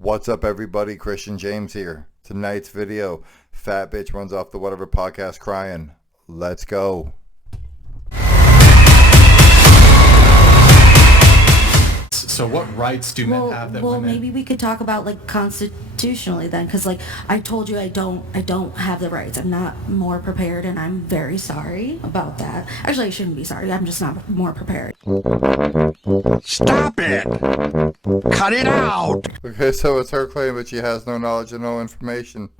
What's up, everybody? Christian James here. Tonight's video, fat bitch runs off the whatever podcast crying. Let's go. So what rights do men have that women... Well, maybe we could talk about like constitutionally then, because like I told you I don't have the rights. I'm not more prepared, and I'm very sorry about that. Actually, I shouldn't be sorry. I'm just not more prepared. Stop it! Cut it out! Okay, so it's her claim that she has no knowledge and no information.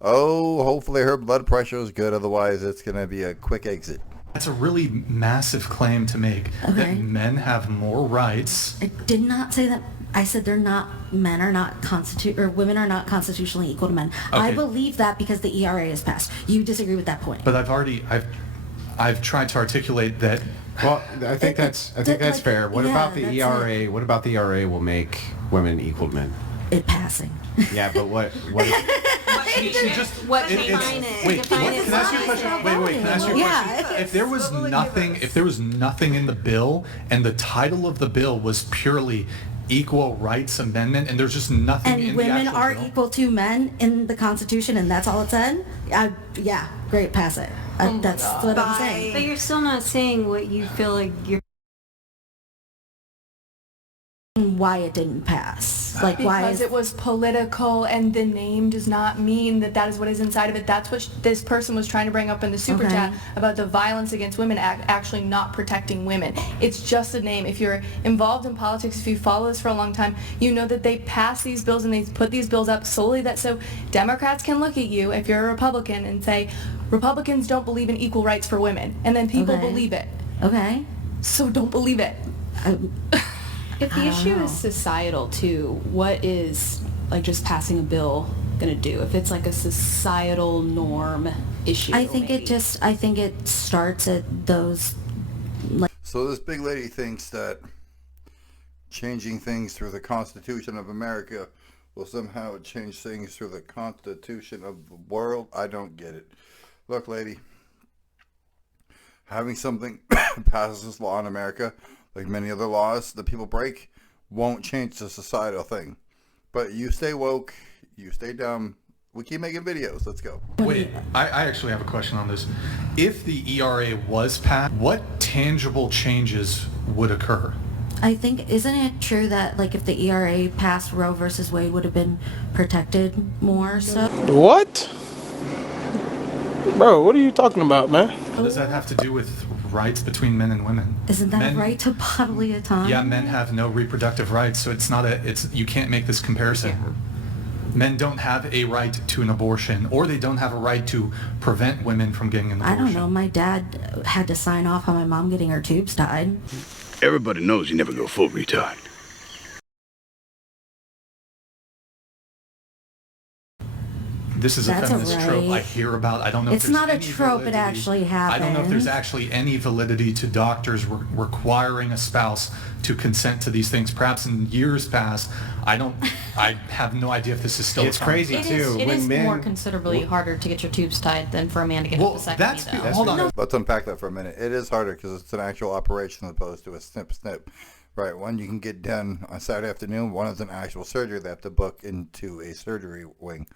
Oh, hopefully her blood pressure is good. Otherwise, it's going to be a quick exit. That's a really massive claim to make, that men have more rights. I did not say that. I said women are not constitutionally equal to men. Okay. I believe that because the ERA is passed. You disagree with that point. But I've tried to articulate that. Well, I think that's fair. What about the ERA? What about the ERA will make women equal to men? It passing. Yeah, but what Define it. Can I ask you a question? Wait, can I ask you a question? If there was nothing in the bill, and the title of the bill was purely Equal Rights Amendment, and there's just nothing in the actual bill. And women are equal to men in the Constitution, and that's all it said? Yeah, great, pass it. That's what I'm saying. But you're still not saying what you feel like you're... Why it didn't pass. Like, because it was political, and the name does not mean that is what is inside of it. That's what this person was trying to bring up in the super chat about the Violence Against Women Act actually not protecting women. It's just a name. If you're involved in politics, if you follow this for a long time, you know that they pass these bills and they put these bills up solely so Democrats can look at you, if you're a Republican, and say, Republicans don't believe in equal rights for women. And then people believe it. Okay. So don't believe it. If the issue is societal too, what is like just passing a bill gonna do? If it's like a societal norm issue, I think it starts at those. So this big lady thinks that changing things through the Constitution of America will somehow change things through the Constitution of the world. I don't get it. Look, lady, having something passes this law in America, like many other laws that people break, won't change the societal thing. But you stay woke, you stay dumb, we keep making videos. Let's go. Wait, I actually have a question on this. If the ERA was passed, what tangible changes would occur? I think, isn't it true that like if the ERA passed, Roe versus Wade would have been protected more so? What? Bro, what are you talking about, man? What does that have to do with rights between men and women? Isn't that a right to bodily autonomy? Yeah, men have no reproductive rights, so you can't make this comparison. Yeah. Men don't have a right to an abortion, or they don't have a right to prevent women from getting an abortion. I don't know. My dad had to sign off on my mom getting her tubes tied. Everybody knows you never go full retard. This is a feminist trope I hear about. I don't know if there's not a trope, it actually happens. I don't know if there's actually any validity to doctors requiring a spouse to consent to these things. Perhaps in years past, I have no idea if this is still It's crazy too. It is more considerably harder to get your tubes tied than for a man to get a vasectomy, hold on. Let's unpack that for a minute. It is harder because it's an actual operation as opposed to a snip. Right, one you can get done on Saturday afternoon. One is an actual surgery they have to book into a surgery wing,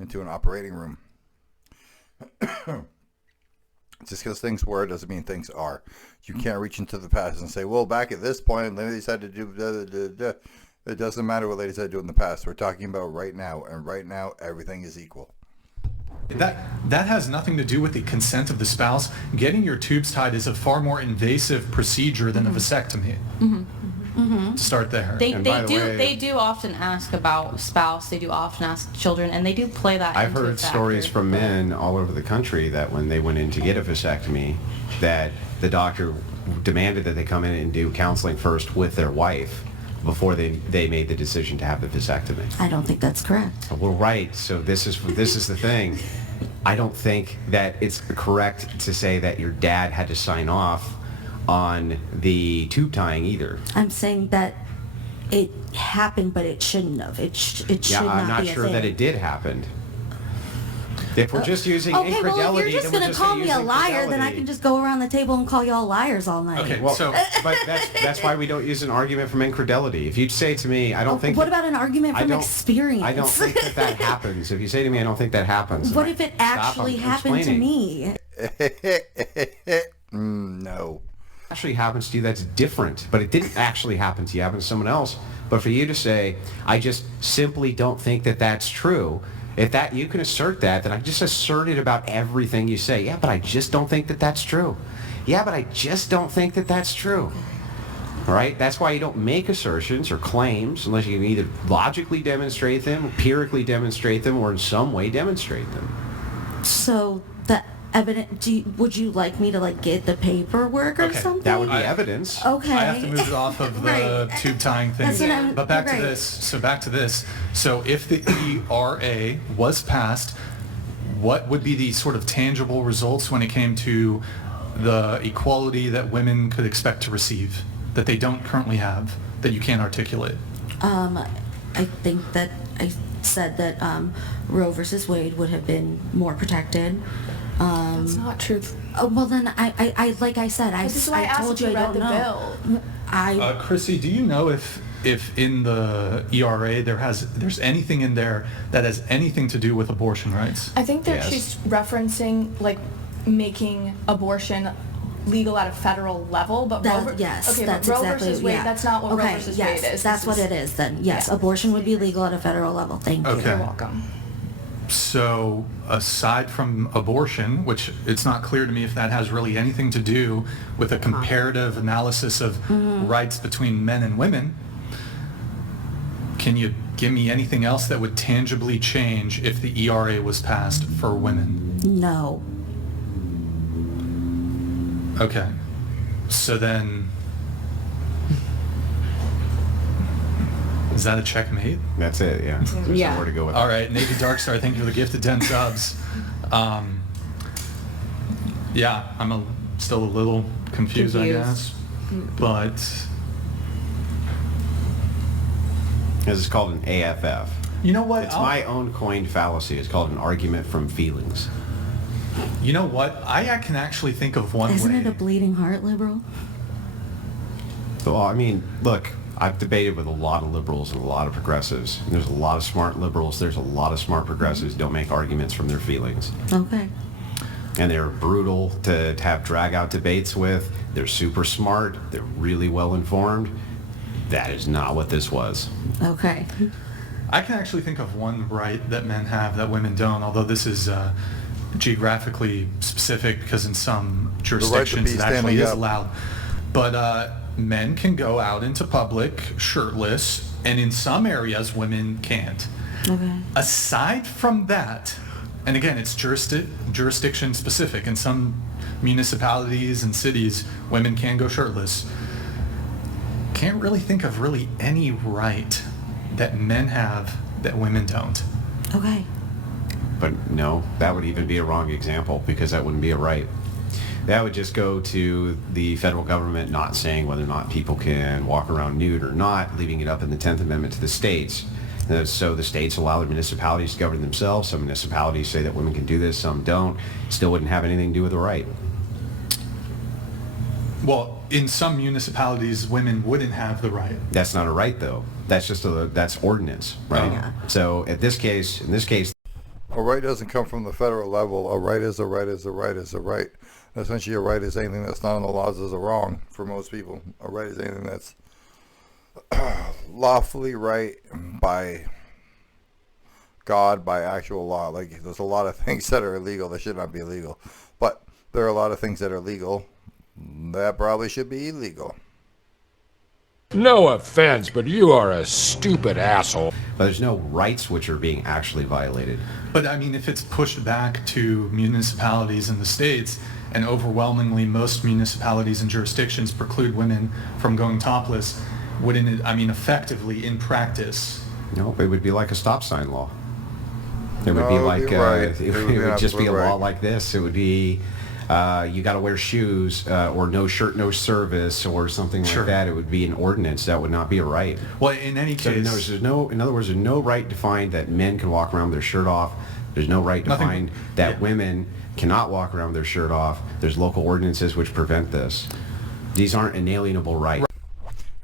into an operating room. Just because things were doesn't mean things are. You can't reach into the past and say, well, back at this point, ladies had to do blah, blah, blah. It doesn't matter what ladies had to do in the past. We're talking about right now, and right now everything is equal. That has nothing to do with the consent of the spouse. Getting your tubes tied is a far more invasive procedure than a vasectomy. To start there. They do often ask about spouse. They do often ask children, and they do play that. I've heard stories from men all over the country that when they went in to get a vasectomy, that the doctor demanded that they come in and do counseling first with their wife before they made the decision to have the vasectomy. I don't think that's correct. Well, right. So this is the thing. I don't think that it's correct to say that your dad had to sign off on the tube tying either. I'm saying that it happened, but it shouldn't have. It should not be a thing. I'm not sure that it did happen. If we're just using Okay, well, if incredelity, you're just then we're going to just call gonna me use a liar, then I incredelity. can just go around the table and call y'all liars all night. Okay, Well, so but that's why we don't use an argument from incredelity. If you say to me, I don't think. What about an argument I from don't- experience? I don't think that happens. If you say to me, I don't think that happens. What if it actually happened to me? No. Actually happens to you, that's different. But it didn't actually happen to you. It happened to someone else. But for you to say, I just simply don't think that that's true. If that you can assert that, then I just assert it about everything you say. Yeah, but I just don't think that that's true. Yeah, but I just don't think that that's true. All right? That's why you don't make assertions or claims unless you can either logically demonstrate them, empirically demonstrate them, or in some way demonstrate them. So the evidence, would you like me to like get the paperwork or Okay, something? That would be evidence. Okay. I have to move it off of the Right. tube tying thing. That's what I'm- But back to right. this. So back to this. So if the ERA was passed, what would be the sort of tangible results when it came to the equality that women could expect to receive that they don't currently have, that you can't articulate? I think that I said that Roe versus Wade would have been more protected. That's not true. Oh, well, then I like I said, This is why I I asked told if you you I read don't the know. bill. I Chrissy, do you know if in the ERA there's anything in there that has anything to do with abortion rights? I think that Yes. she's referencing like making abortion legal at a federal level, but yes, okay, that's but Roe exactly versus Wade, yeah. that's not what okay, Roe versus yes, Wade is. That's what it is then. Yes, Yeah. abortion would be legal at a federal level. Thank you. Okay. You're welcome. So aside from abortion, which it's not clear to me if that has really anything to do with a comparative analysis of rights between men and women, can you give me anything else that would tangibly change if the ERA was passed for women? No. Okay. So then, is that a checkmate? That's it, yeah. There's Yeah. nowhere to go with All that. right, Navy Darkstar, thank you for the gift of 10 subs. Yeah, I'm still a little confused, I guess. But, This is called an AFF. you know what? It's my own coined fallacy. It's called an argument from feelings. You know what? I can actually think of one Isn't way. it a bleeding heart liberal? Well, I mean, look, I've debated with a lot of liberals and a lot of progressives. And there's a lot of smart liberals. There's a lot of smart progressives who don't make arguments from their feelings. Okay. And they're brutal to have drag-out debates with. They're super smart. They're really well-informed. That is not what this was. Okay. I can actually think of one right that men have that women don't, although this is geographically specific because in some jurisdictions be it actually standing is up. allowed. But men can go out into public shirtless, and in some areas women can't. Okay. Aside from that, and again, it's jurisdiction specific. In some municipalities and cities, women can go shirtless. Can't really think of really any right that men have that women don't. Okay. But no, that would even be a wrong example because that wouldn't be a right. That would just go to the federal government not saying whether or not people can walk around nude or not, leaving it up in the 10th Amendment to the states. So the states allow the municipalities to govern themselves. Some municipalities say that women can do this, some don't. Still wouldn't have anything to do with the right. Well, in some municipalities, women wouldn't have the right. That's not a right though. That's just that's ordinance, right? Yeah. So in this case, A right doesn't come from the federal level. A right is a right is a right is a right. Essentially, a right is anything that's not in the laws is a wrong for most people. A right is anything that's lawfully right by God, by actual law. Like, there's a lot of things that are illegal that should not be illegal. But there are a lot of things that are legal that probably should be illegal. No offense, but you are a stupid asshole. but there's no rights which are being actually violated. But I mean, if it's pushed back to municipalities in the states, and overwhelmingly most municipalities and jurisdictions preclude women from going topless, wouldn't it, I mean, effectively in practice? No, it would be like a stop sign law. It would No, be it would like be right. it It would would be just be a absolutely law right. like this. It would be you got to wear shoes or no shirt, no service, or something Sure. like that. It would be an ordinance. That would not be a right. Well, in any So case, in other words, there's no right defined that men can walk around with their shirt off, There's no right Nothing- defined that yeah. women cannot walk around with their shirt off. There's local ordinances which prevent this. These aren't inalienable rights.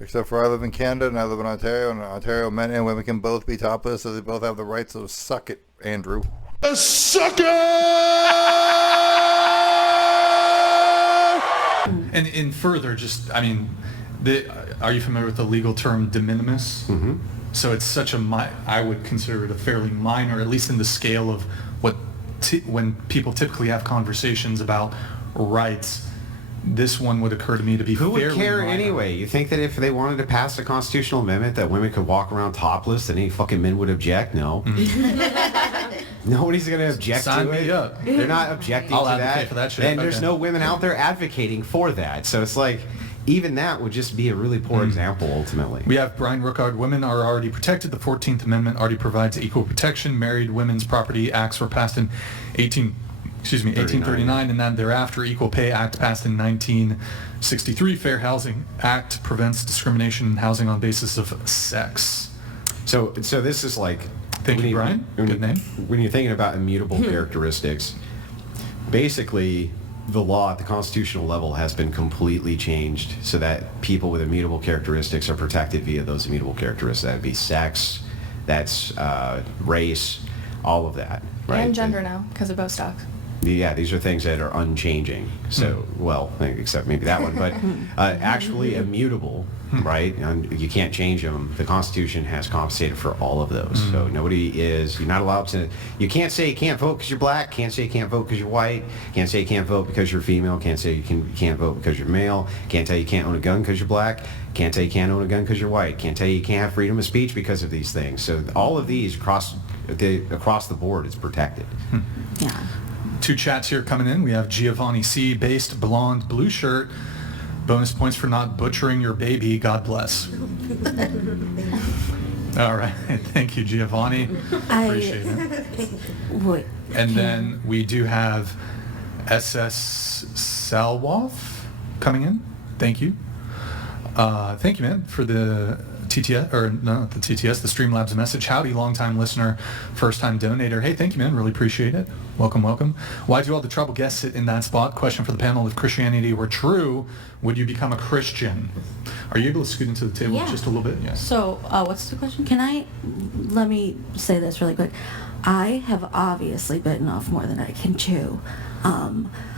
Except for I live in Canada and I live in Ontario, and in Ontario men and women can both be topless, so they both have the right, so suck it, Andrew. Sucker! And further, just, I mean, are you familiar with the legal term de minimis? Mm-hmm. So it's such I would consider it a fairly minor, at least in the scale of what, when people typically have conversations about rights, this one would occur to me to be Who would fairly care minor. anyway? You think that if they wanted to pass a constitutional amendment that women could walk around topless, that any fucking men would object? No. Nobody's going to object Sign to me it. up. They're not objecting I'll to advocate that. for that shit. And there's Okay. no women out there advocating for that. So it's like, even that would just be a really poor example, ultimately. We have Brian Rookard. Women are already protected. The 14th Amendment already provides equal protection. Married Women's Property Acts were passed in 1839, and then thereafter Equal Pay Act passed in 1963. Fair Housing Act prevents discrimination in housing on basis of sex. So this is like... Thank you, Brian. Good name. When you're thinking about immutable characteristics, basically the law at the constitutional level has been completely changed so that people with immutable characteristics are protected via those immutable characteristics. That would be sex, that's race, all of that. Right? And gender now, because of Bostock. Yeah, these are things that are unchanging. So, well, except maybe that one, but actually immutable, right? And you can't change them. The Constitution has compensated for all of those. So you're not allowed to, you can't say you can't vote because you're black, can't say you can't vote because you're white, can't say you can't vote because you're female, can't say you can't vote because you're male, can't tell you can't own a gun because you're black, can't tell you can't own a gun because you're white, can't tell you can't have freedom of speech because of these things. So all of these across the board is protected. Yeah. Two chats here coming in. We have Giovanni C. Based blonde blue shirt. Bonus points for not butchering your baby. God bless. All right. Thank you, Giovanni. Appreciate it. Wait. And then we do have SS Salwoff coming in. Thank you. Thank you, man, for the TTS, or no, not the TTS, the Streamlabs message. Howdy, long-time listener, first-time donator. Hey, thank you, man. Really appreciate it. Welcome, welcome. Why do all the trouble guests sit in that spot? Question for the panel. If Christianity were true, would you become a Christian? Are you able to scoot into the table just a little bit? Yes. So, what's the question? Let me say this really quick. I have obviously bitten off more than I can chew.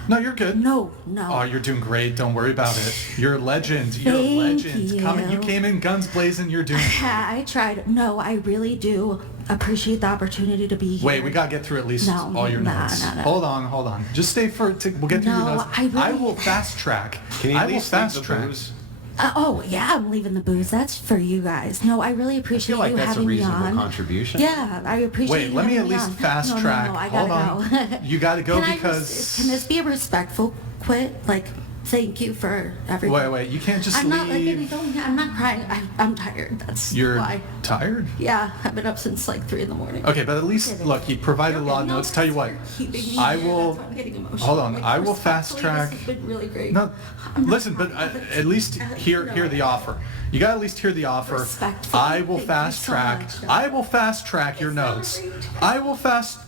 No, you're good. No. Oh, you're doing great. Don't worry about it. You're a legend. You're a legend. You came in guns blazing. You're doing it. I tried. No, I really do appreciate the opportunity to be here. Wait, we got to get through at least all your notes. No. Hold on. Just stay we'll get through your notes. I will fast track. Can you I at will least fast leave the track. booze? I'm leaving the booze. That's for you guys. No, I really appreciate I feel like you that's a having me reasonable on. contribution. Yeah, I appreciate Wait, you let me having at least on. fast track. No, I Hold gotta on. go. You gotta go Can because... can this be a respectful quit? Like, thank you for everything. Wait, you can't just I'm leave. not letting going. I'm not crying. I'm tired. That's You're why. tired? Yeah, I've been up since like 3 a.m. Okay, but at least, look, you provided a lot of notes. Tell you what, I will... Hold on. I will fast track... This has been really great. No, listen, but at least hear the offer. You got to at least hear the offer. Respectfully. I will Thank fast you so track. much, John. I will fast track your It's not a notes. rage quit. I will fast.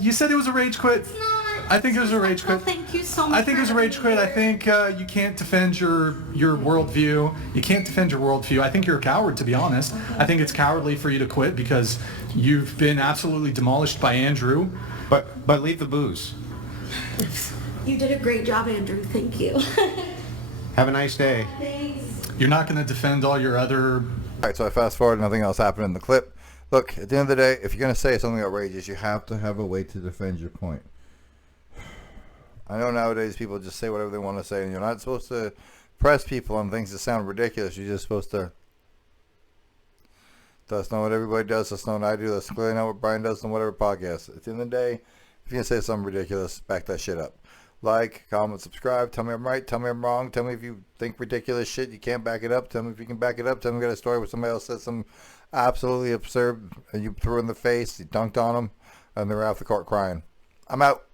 You said it was a rage quit. It's not. I think it was a rage quit. Thank you so much. I think it was a rage quit. I think you can't defend your worldview. You can't defend your worldview. I think you're a coward, to be honest. I think it's cowardly for you to quit because you've been absolutely demolished by Andrew. But leave the booze. You did a great job, Andrew. Thank you. Have a nice day. Thanks. You're not going to defend all your other... All right, so I fast forward, nothing else happened in the clip. Look, at the end of the day, if you're going to say something outrageous, you have to have a way to defend your point. I know nowadays people just say whatever they want to say, and you're not supposed to press people on things that sound ridiculous. You're just supposed to... That's not what everybody does. That's not what I do. That's clearly not what Brian does on whatever podcast. At the end of the day, if you're going to say something ridiculous, back that shit up. Like, comment, subscribe. Tell me I'm right. Tell me I'm wrong. Tell me if you think ridiculous shit, you can't back it up. Tell me if you can back it up. Tell me you got a story where somebody else said some absolutely absurd and you threw in the face, you dunked on them, and they're off the court crying. I'm out.